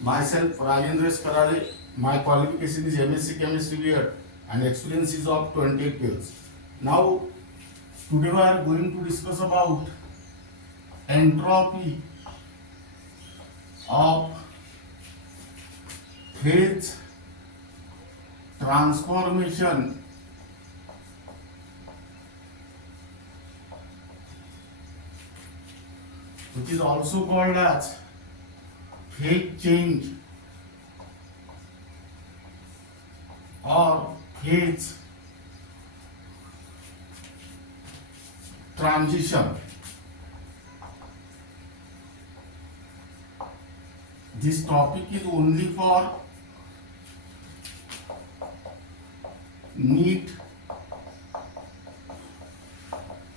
Myself, Rajendra Karale. My qualification is MSc Chemistry B.Ed and experience is of 28 years. Now, today we are going to discuss about entropy of phase transformation which is also called as phase change or phase transition. This topic is only for NEET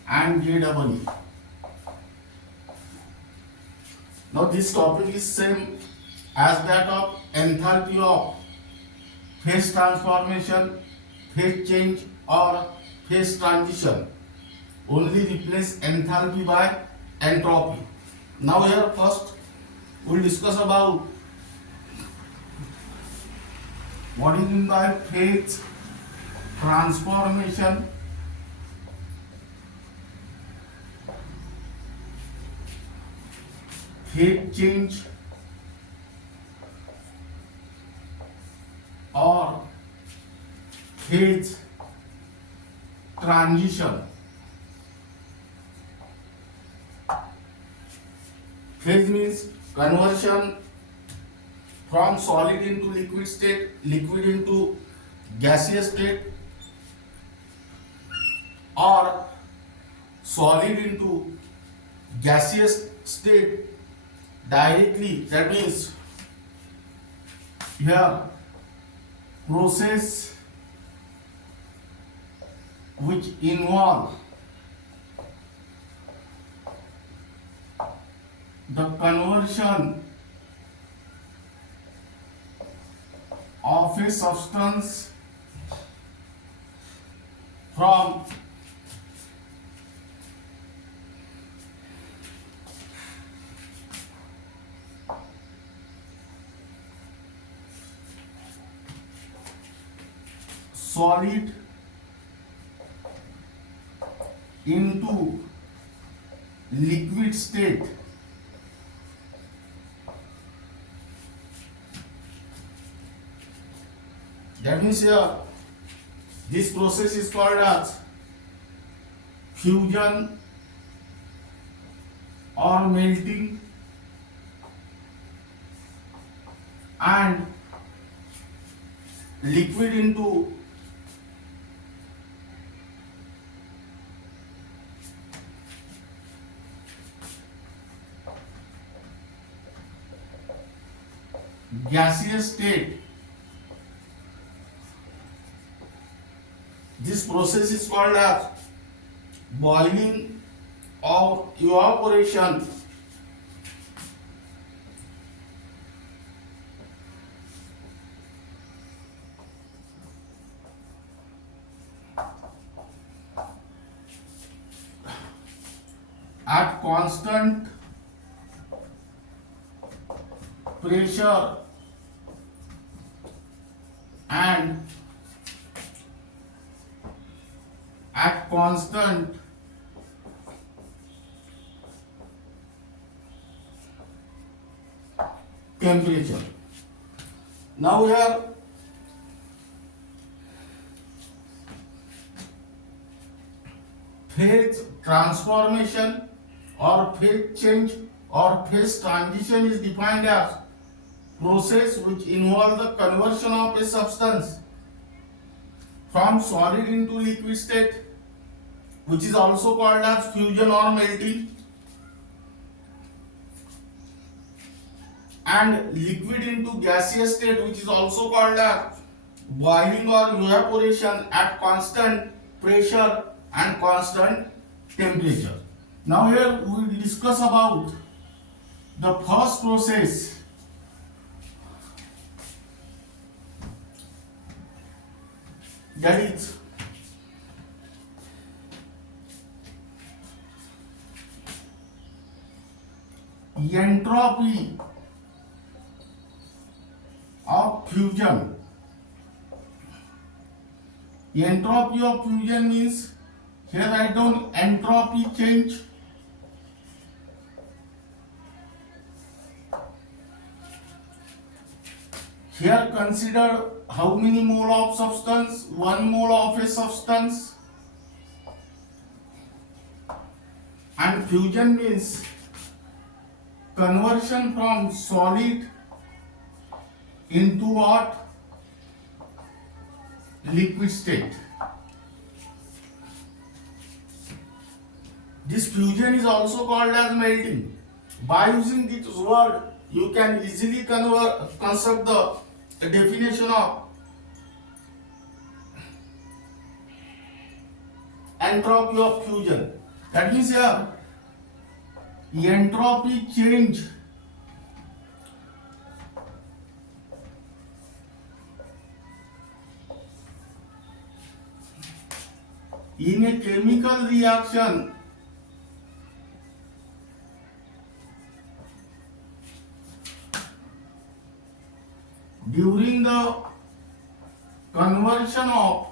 and JEE. Now this topic is same as that of enthalpy of phase transformation, phase change or phase transition. Only replace enthalpy by entropy. Now here first we will discuss about what is meant by phase transformation, phase change or phase transition. Phase means conversion from solid into liquid state, liquid into gaseous state, or solid into gaseous state directly. That means here process which involve the conversion of a substance from solid into liquid state. That means here this process is called as fusion or melting, and liquid into gaseous state. This process is called as boiling or evaporation. At constant pressure and at constant temperature. Now here phase transformation or phase change or phase transition is defined as process which involve the conversion of a substance from solid into liquid state, which is also called as fusion or melting, and liquid into gaseous state, which is also called as boiling or evaporation at constant pressure and constant temperature. Now here we will discuss about the first process, that is entropy fusion. Entropy of fusion means, here write down entropy change. Here consider how many mole of substance? 1 mole of a substance. And fusion means conversion from solid into what? Liquid state. This fusion is also called as melting. By using this word, you can easily construct the definition of entropy of fusion. That means here, entropy change in a chemical reaction during the conversion of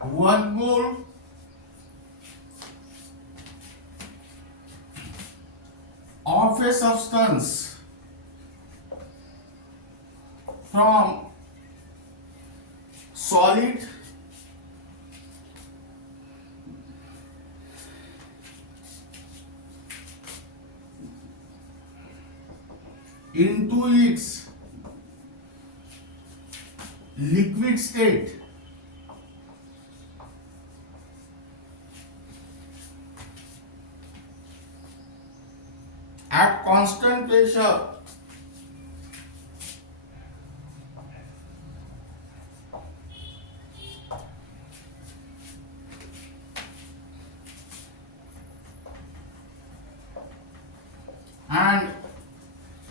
1 mole of a substance from solid into its liquid state. At constant pressure and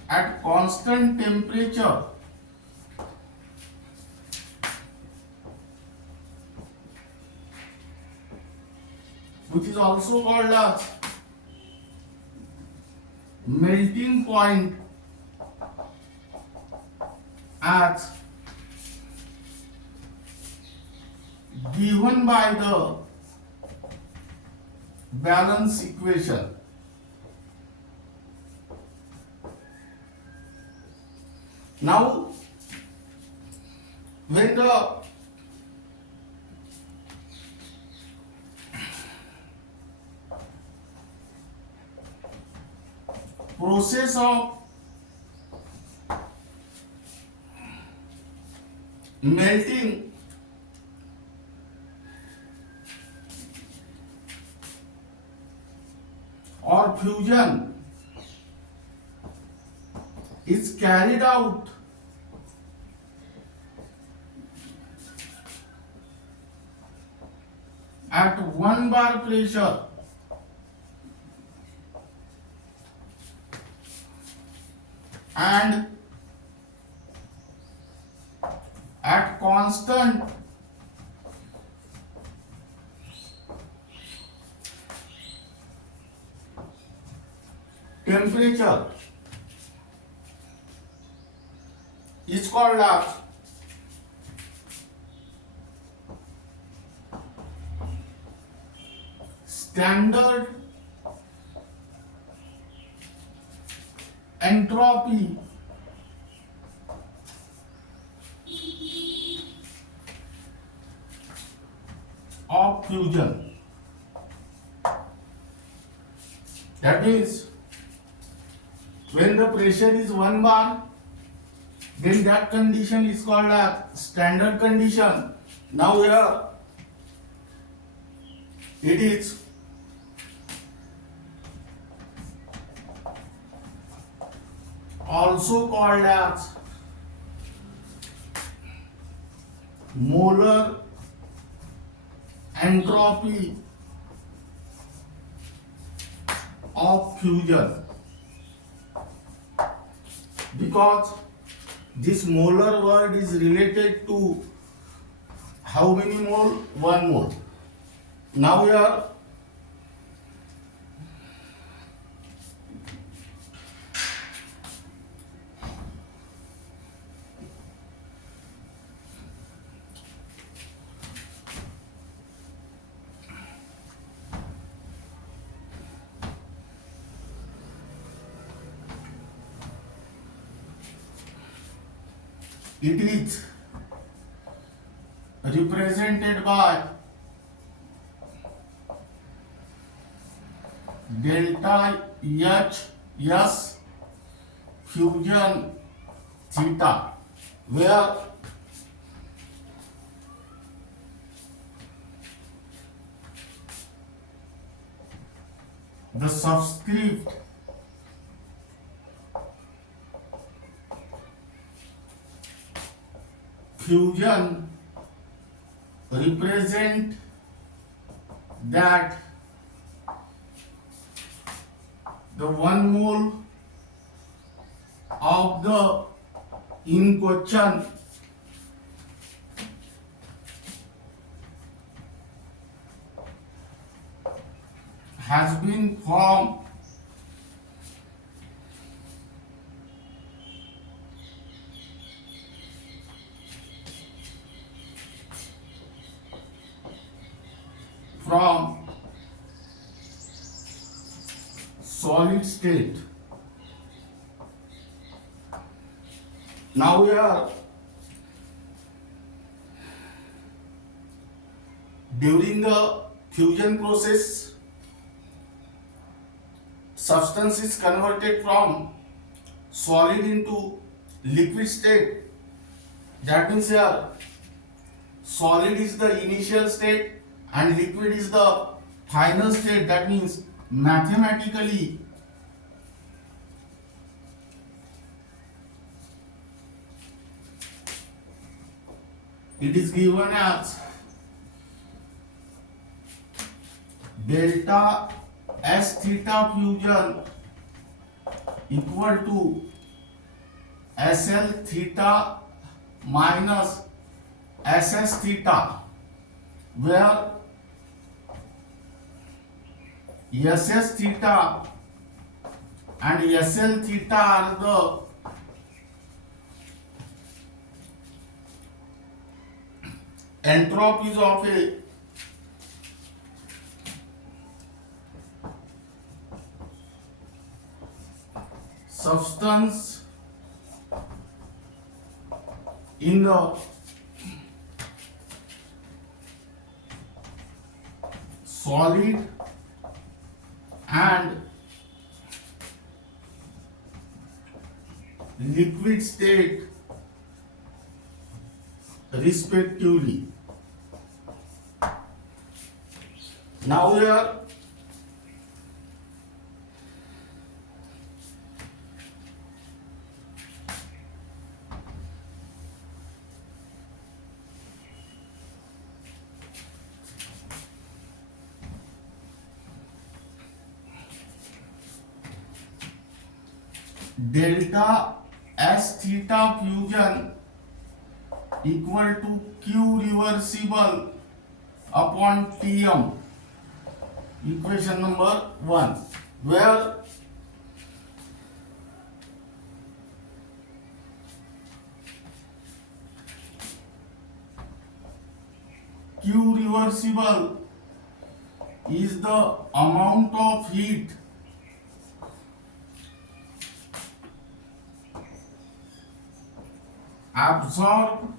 at constant temperature, which is also called as melting point, as given by the balance equation. Now, when the process of melting or fusion is carried out at 1 bar pressure, and at constant temperature, is called as standard entropy of fusion. That means when the pressure is 1 bar, then that condition is called a standard condition. Now here it is also called as molar entropy of fusion, because this molar word is related to how many mole? 1 mole. Now here It is represented by delta H S fusion theta, where the subscript fusion represent that the 1 mole of the in question has been formed from solid state. Now we are during the fusion process, substance is converted from solid into liquid state. That means here solid is the initial state and liquid is the final state. That means mathematically it is given as delta S theta fusion equal to SL theta minus SS theta, where SS theta and SL theta are the entropies of a substance in the solid and liquid state respectively. Now here delta S theta fusion equal to Q reversible upon Tm, equation number 1, where Q reversible is the amount of heat absorbed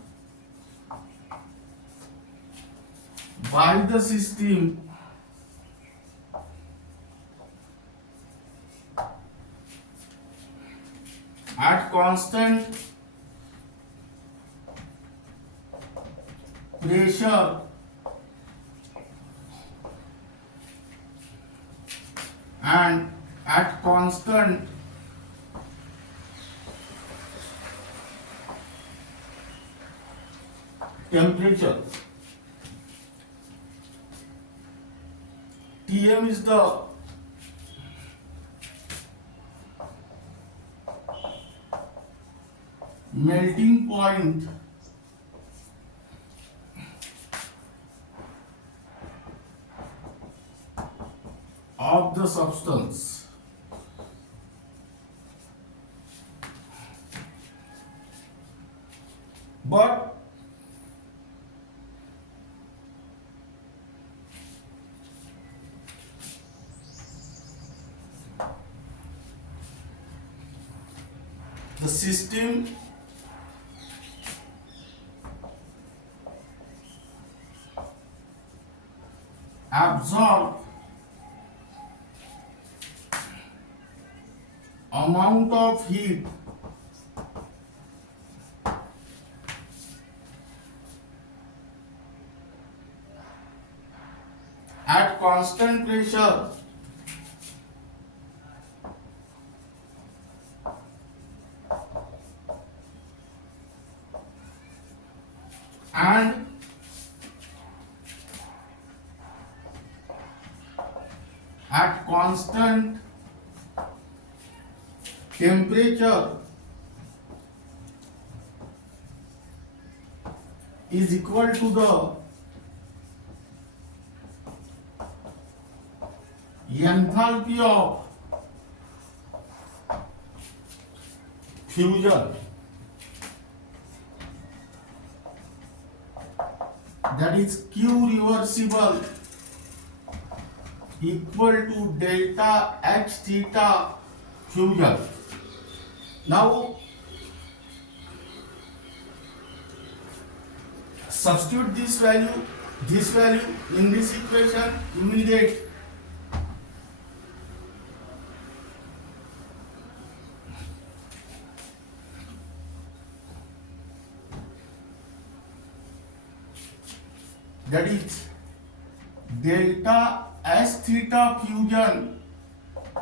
by the system at constant pressure and at constant temperature. Tm is the melting point of the substance. But the system absorb amount of heat at constant pressure and at constant temperature is equal to the enthalpy of fusion, that is Q reversible equal to delta H theta fusion. Now substitute this value in this equation, you will get that is delta S theta fusion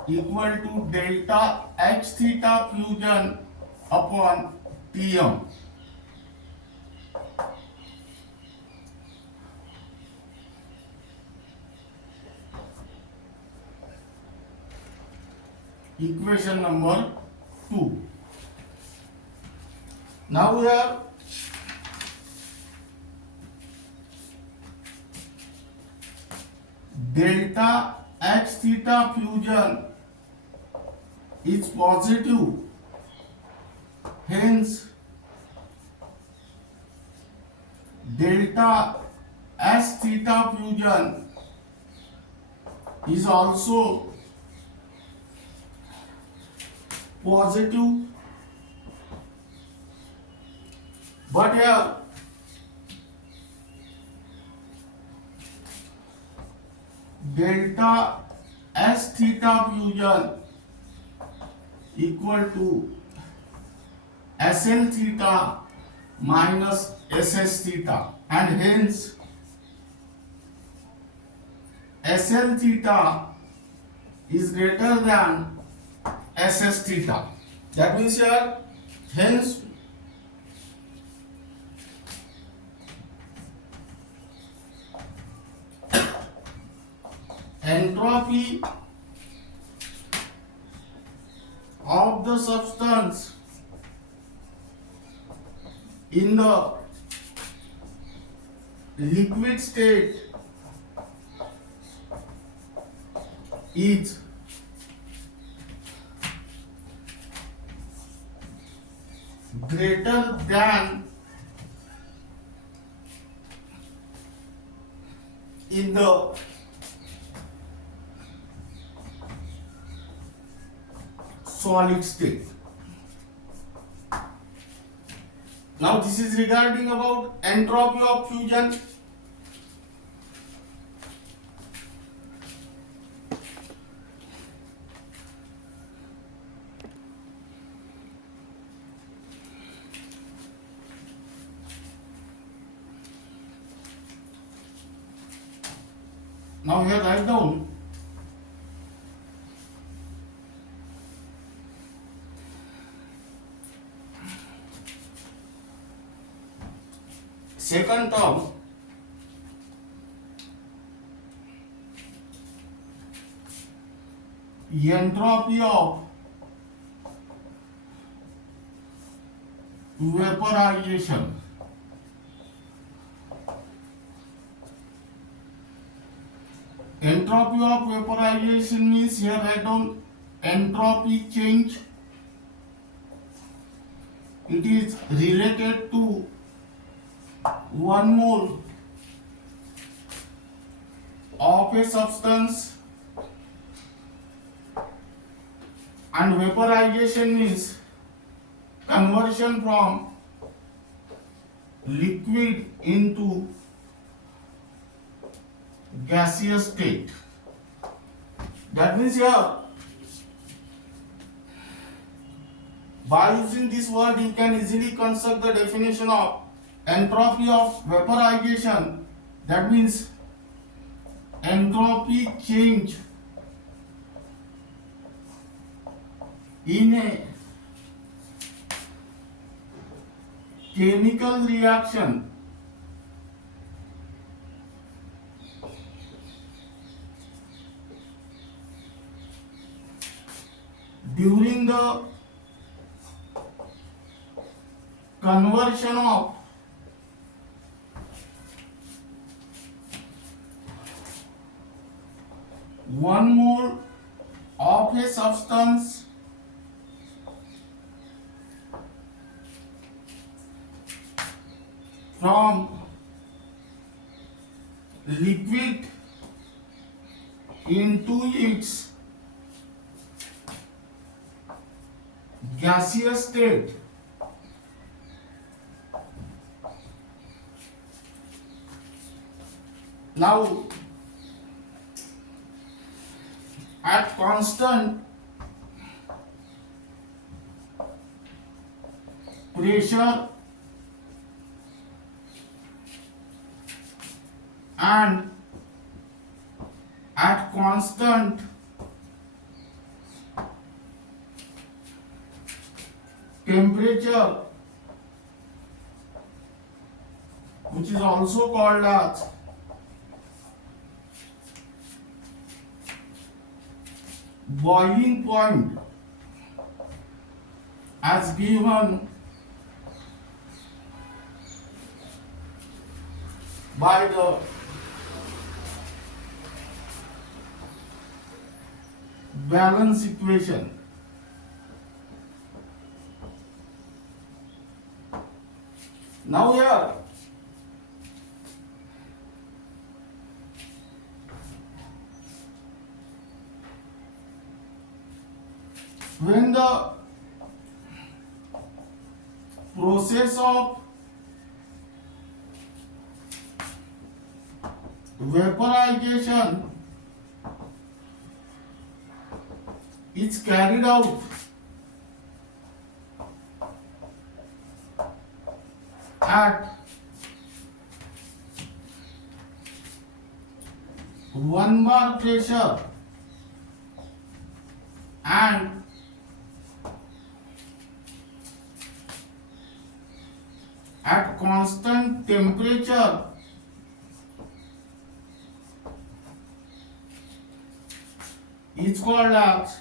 equal to delta H theta fusion upon Tm. Equation number 2. Now we have delta H theta fusion is positive, hence delta S theta fusion is also positive, but here delta S theta fusion equal to SL theta minus SS theta, and hence SL theta is greater than SS theta. That means here, hence entropy of the substance in the liquid state is greater than in the solid state. Now this is regarding about entropy of fusion. Now here write down second term entropy of vaporization. Entropy of vaporization means here write down entropy change. It is related to 1 mole of a substance, and vaporization means conversion from liquid into gaseous state. That means here, by using this word, you can easily construct the definition of entropy of vaporization. That means entropy change in a chemical reaction during the conversion of one mole of a substance from liquid into its gaseous state. Now, at constant pressure and at constant temperature, which is also called as boiling point, as given by the balance equation. Now here, when the process of vaporization is carried out at 1 bar pressure and at constant temperature, is called as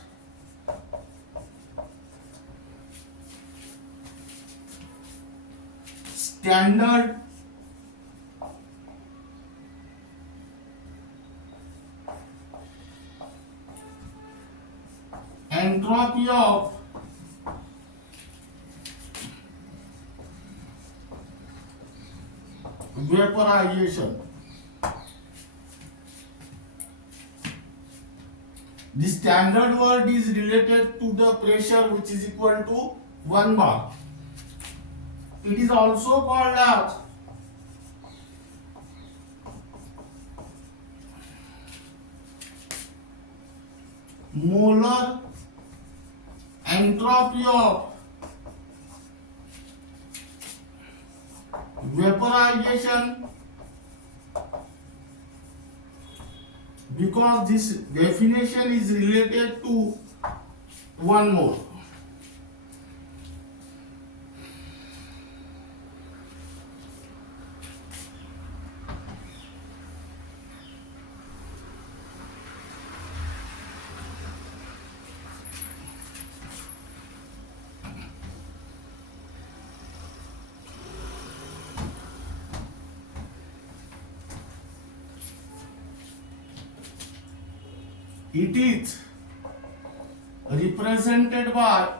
standard entropy of vaporization. The standard word is related to the pressure, which is equal to 1 bar. It is also called as molar entropy of vaporization, because this definition is related to 1 mole. It is represented by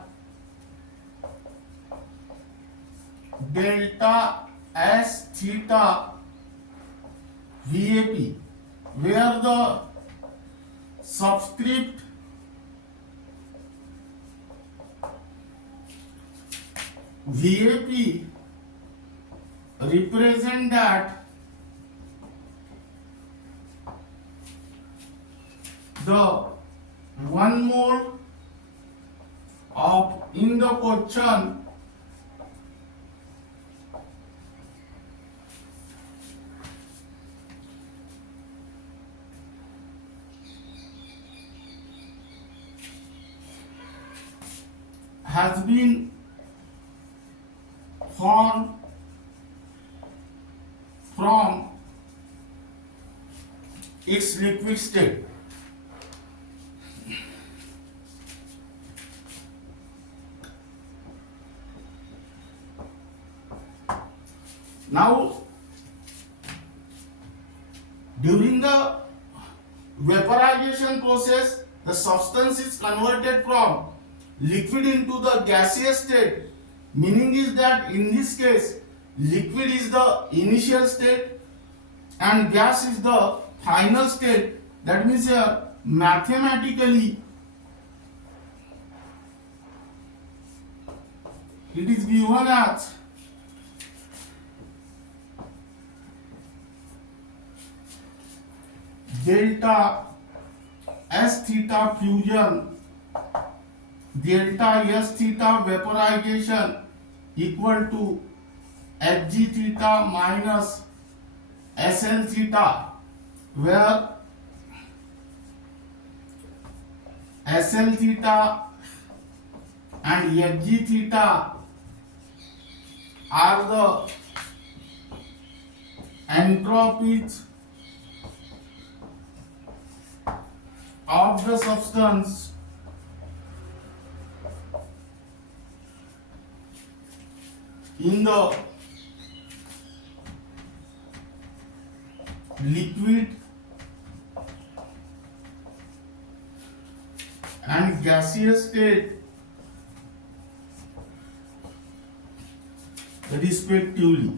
delta S theta VAP, where the subscript VAP represent that the 1 mole of in the question has been formed from its liquid state. Now, during the vaporization process, the substance is converted from liquid into the gaseous state, meaning is that in this case, liquid is the initial state and gas is the final state. That means here mathematically it is given as delta S theta fusion, delta S theta vaporization equal to Hg theta minus Sl theta, where Sl theta and Hg theta are the entropies of the substance in the liquid and gaseous state respectively.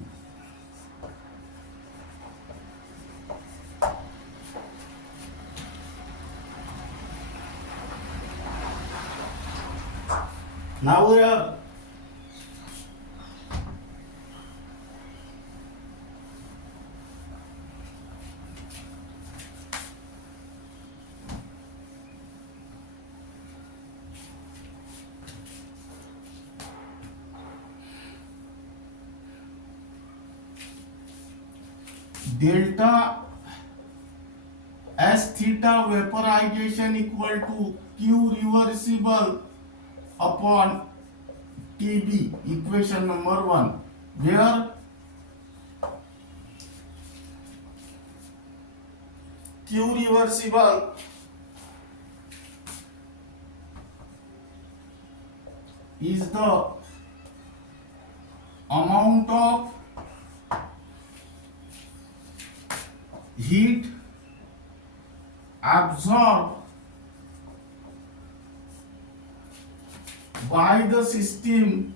Now we are delta S theta vaporization equal to Q reversible upon TB, equation number 1, where Q reversible is the amount of heat absorbed by the system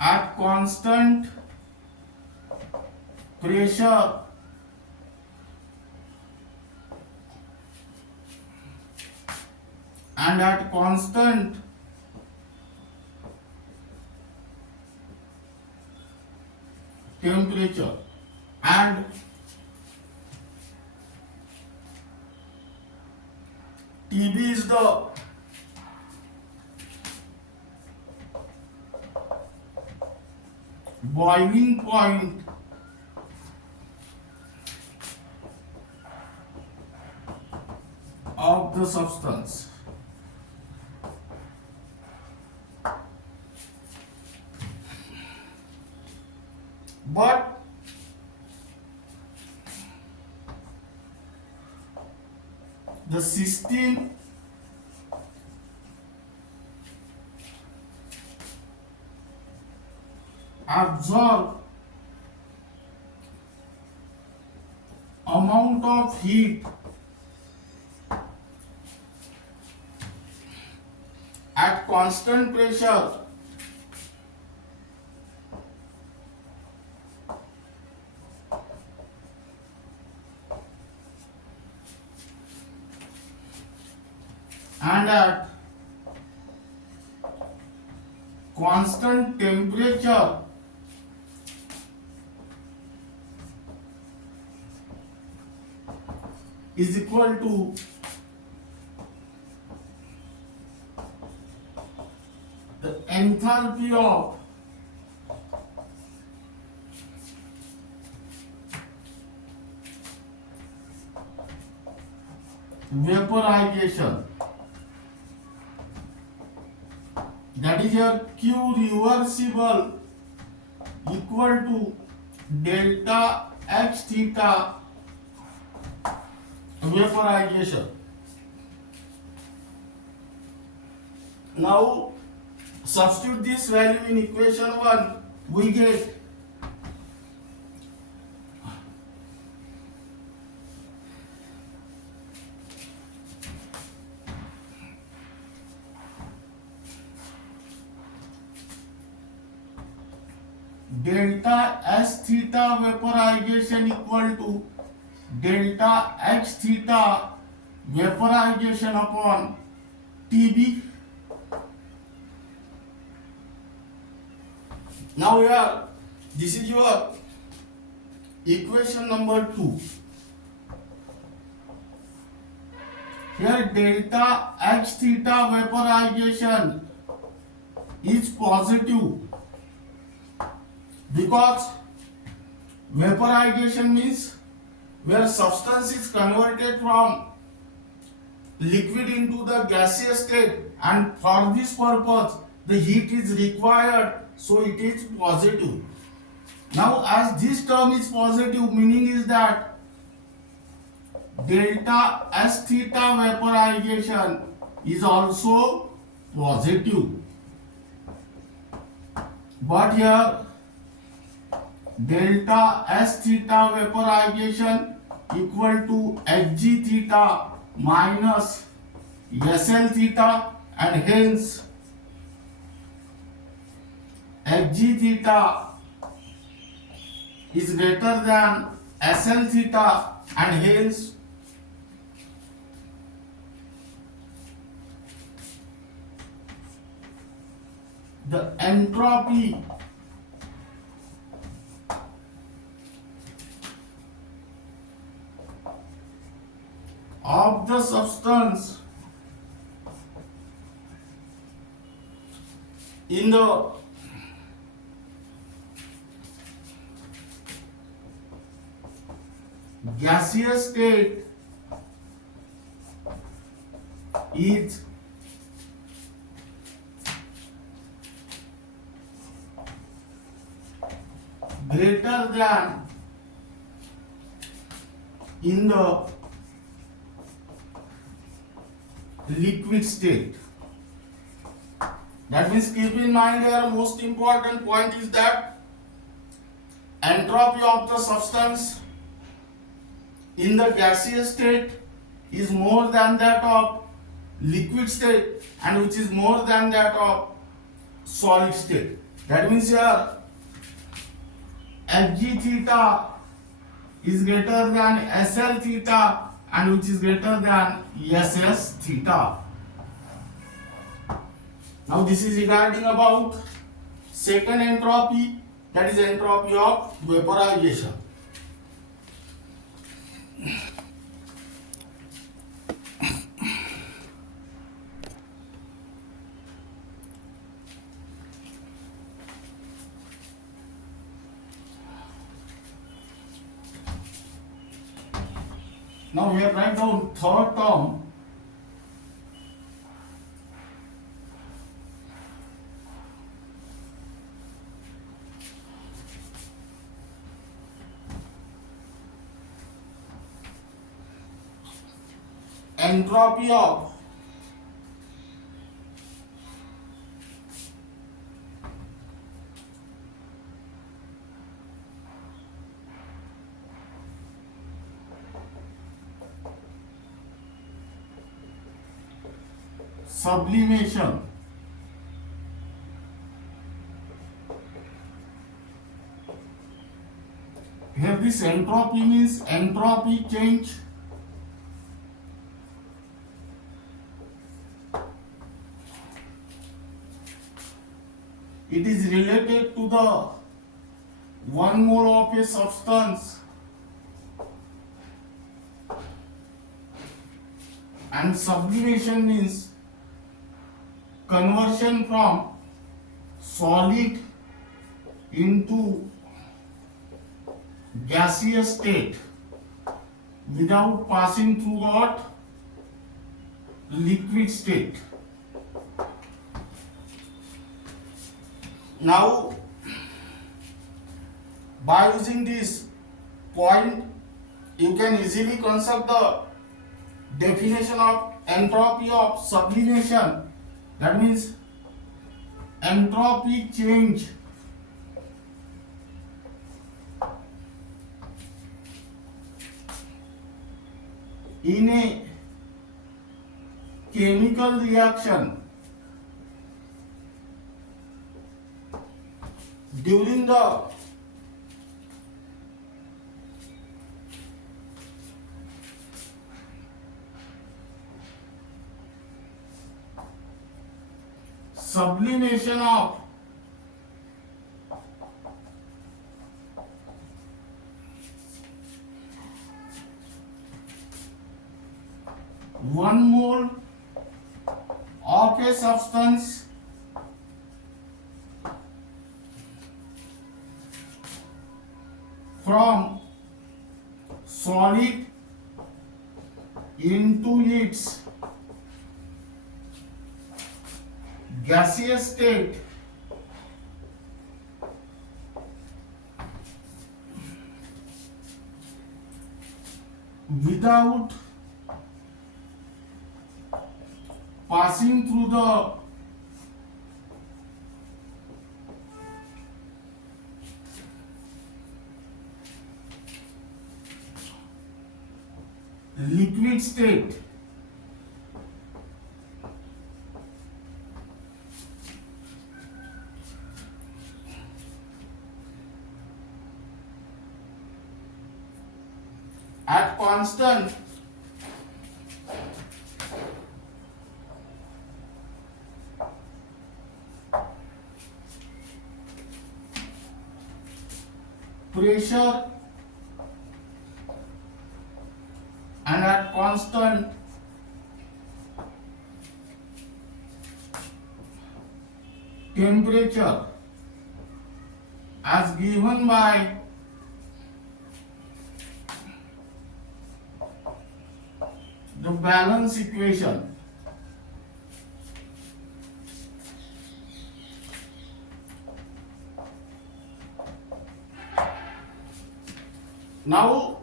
at constant pressure and at constant temperature, and TB is the boiling point of the substance. But the system absorb amount of heat at constant pressure and at constant temperature is equal to the enthalpy of vaporization, that is your Q reversible equal to delta X theta vaporization. Now substitute this value in equation 1, we get delta S theta vaporization equal to delta X theta vaporization upon TB. Now here, this is your equation number 2. Here delta X theta vaporization is positive because vaporization means where substance is converted from liquid into the gaseous state, and for this purpose the heat is required, so it is positive. Now as this term is positive, meaning is that delta S theta vaporization is also positive. But here delta S theta vaporization equal to Hg theta minus Sl theta, and hence Hg theta is greater than Sl theta, and hence the entropy of the substance in the gaseous state is greater than in the liquid state. That means keep in mind here, most important point is that entropy of the substance in the gaseous state is more than that of liquid state, and which is more than that of solid state. That means here Hg theta is greater than Sl theta, and which is greater than Ss theta. Now this is regarding about second entropy, that is entropy of vaporization. Now we write down third term. Entropy of sublimation. Here this entropy means entropy change. It is related to the 1 mole of a substance And sublimation means conversion from solid into gaseous state without passing through what? Liquid state. Now, by using this point, you can easily construct the definition of entropy of sublimation. That means entropy change in a chemical reaction during the sublimation of one mole of a substance from solid into its gaseous state without passing through the liquid state. At constant pressure and at constant temperature as given by the balance equation. Now,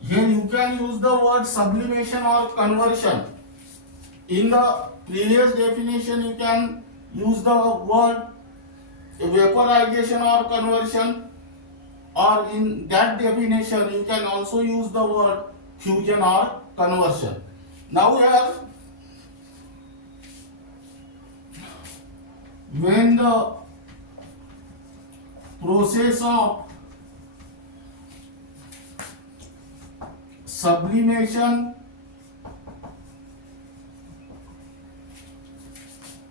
here you can use the word sublimation or conversion. In the previous definition, you can use the word vaporization or conversion, or in that definition, you can also use the word fusion or conversion. Now, here, when the process of sublimation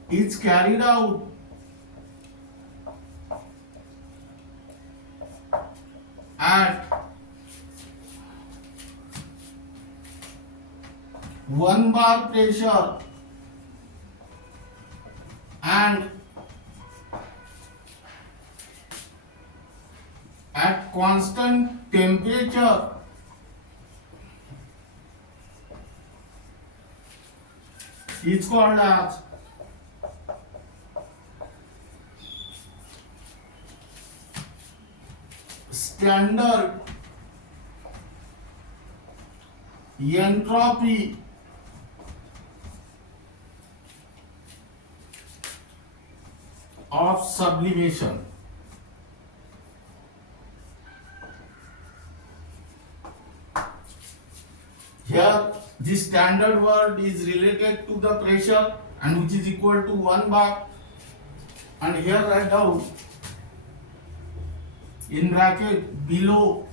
is carried out at 1 bar pressure and at constant temperature, it's called as standard entropy of sublimation. Here, this standard word is related to the pressure and which is equal to 1 bar. And here write down in bracket below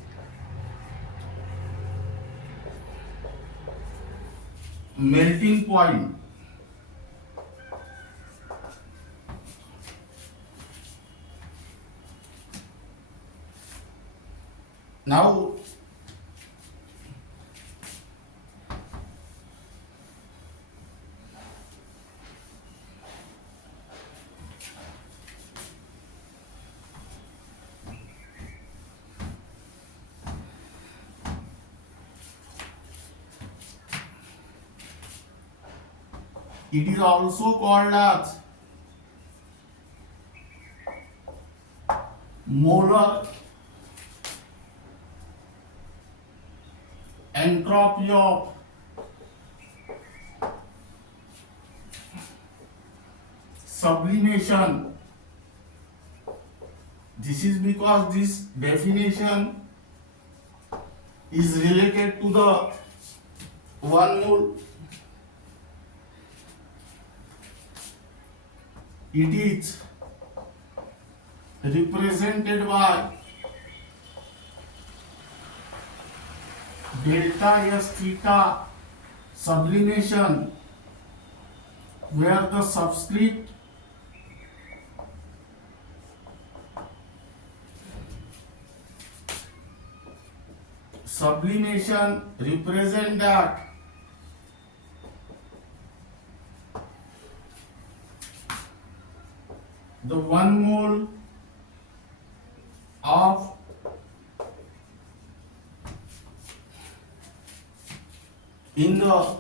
melting point. Now, It is also called as molar entropy of sublimation. This is because this definition is related to the 1 mole. It is represented by delta S theta sublimation, where the subscript sublimation represent that the 1 mole of in the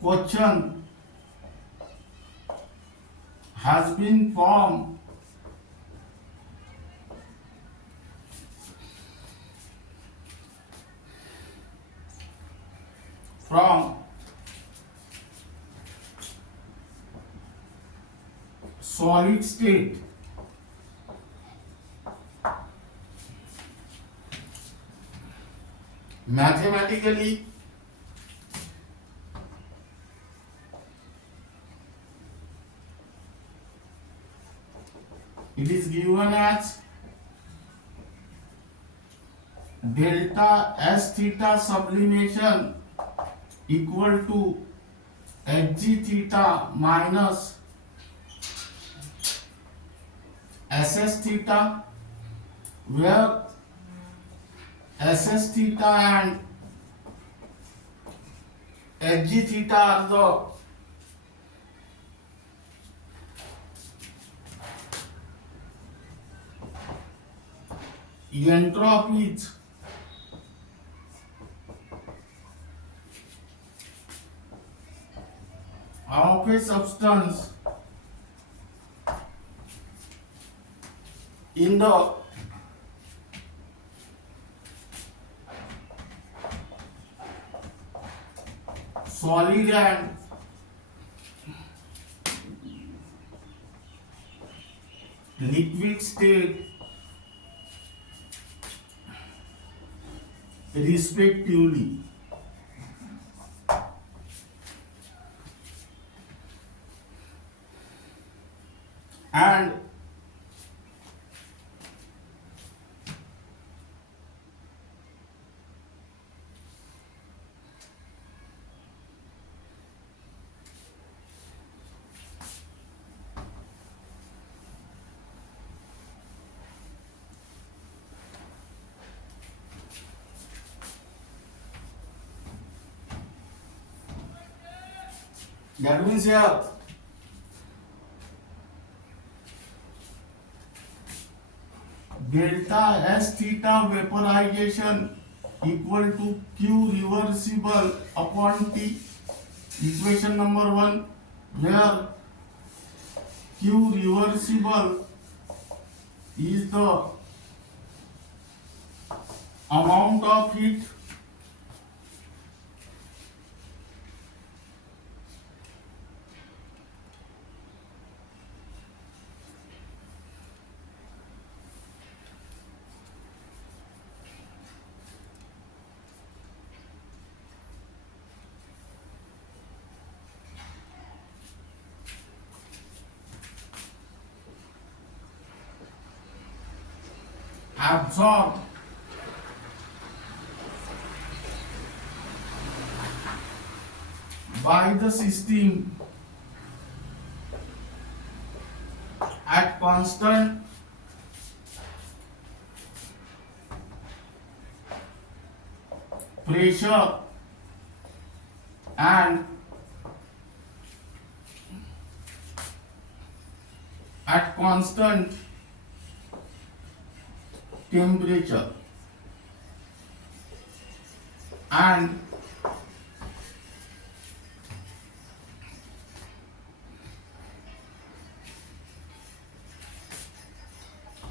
question has been formed from solid state mathematically. It is given as delta S theta sublimation equal to hg theta minus ss theta, where ss theta and hg theta are the entropies of a substance in the solid and liquid state respectively. And that means here delta S theta vaporization equal to Q reversible upon T, equation number 1, where Q reversible is the amount of heat absorbed by the system at constant pressure and at constant temperature, and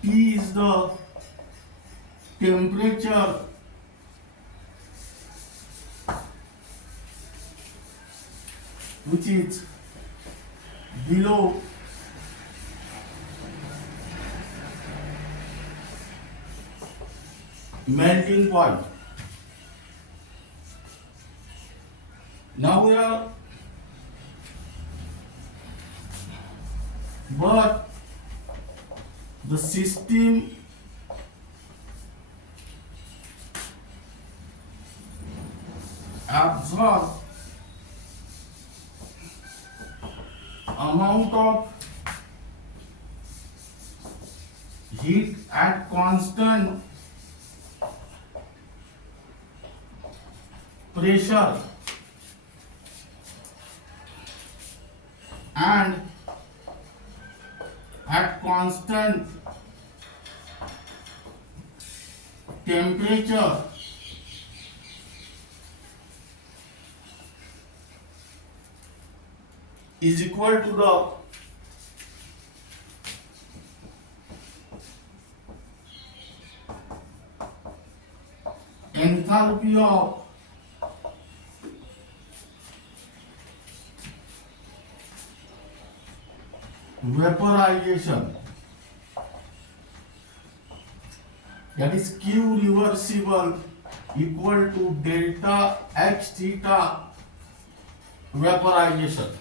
T is the temperature which is below melting point. Now we are, but the system absorbs amount of heat at constant pressure and at constant temperature is equal to the enthalpy of vaporization, that is Q reversible equal to delta H theta vaporization.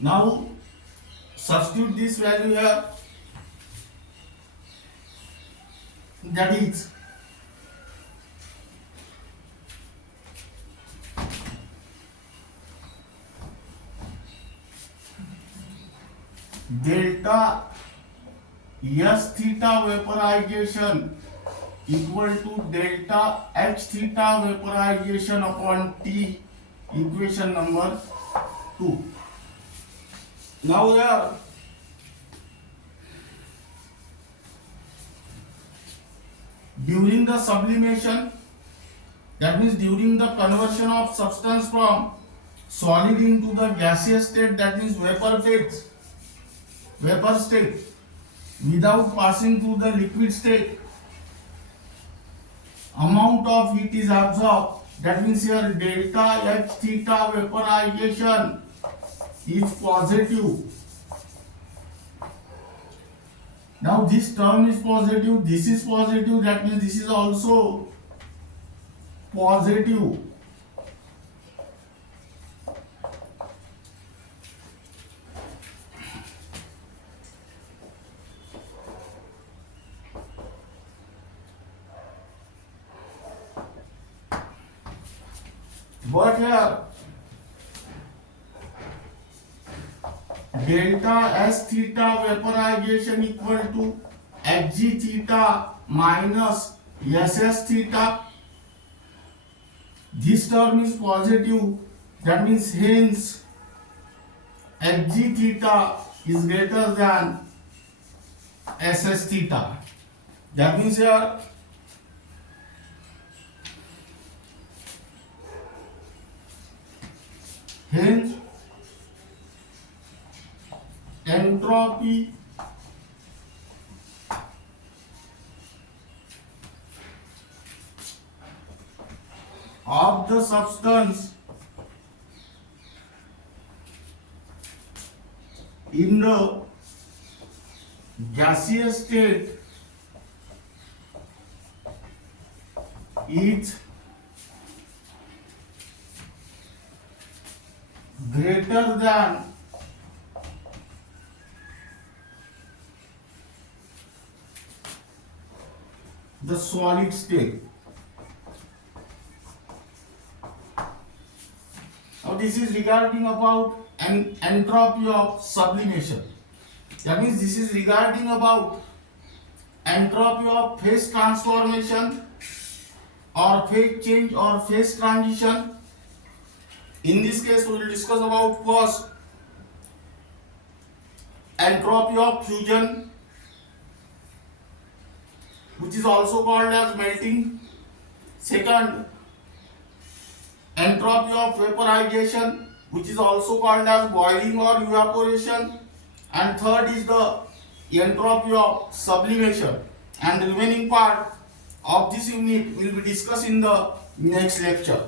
Now substitute this value here, that is delta S theta vaporization equal to delta H theta vaporization upon T, equation number 2. Now here during the sublimation, that means during the conversion of substance from solid into the gaseous state, that means vapor state, without passing through the liquid state, amount of heat is absorbed, that means here delta H theta vaporization is positive. Now this term is positive, this is positive, that means this is also positive. But here delta S theta vaporization equal to Hg theta minus Ss theta. This term is positive, that means hence Hg theta is greater than Ss theta. That means here hence entropy of the substance in the gaseous state is greater than the solid state. Now this is regarding about an entropy of sublimation. That means this is regarding about entropy of phase transformation or phase change or phase transition. In this case we will discuss about first entropy of fusion, which is also called as melting. Second, entropy of vaporization, which is also called as boiling or evaporation. And third is the entropy of sublimation. And the remaining part of this unit will be discussed in the next lecture.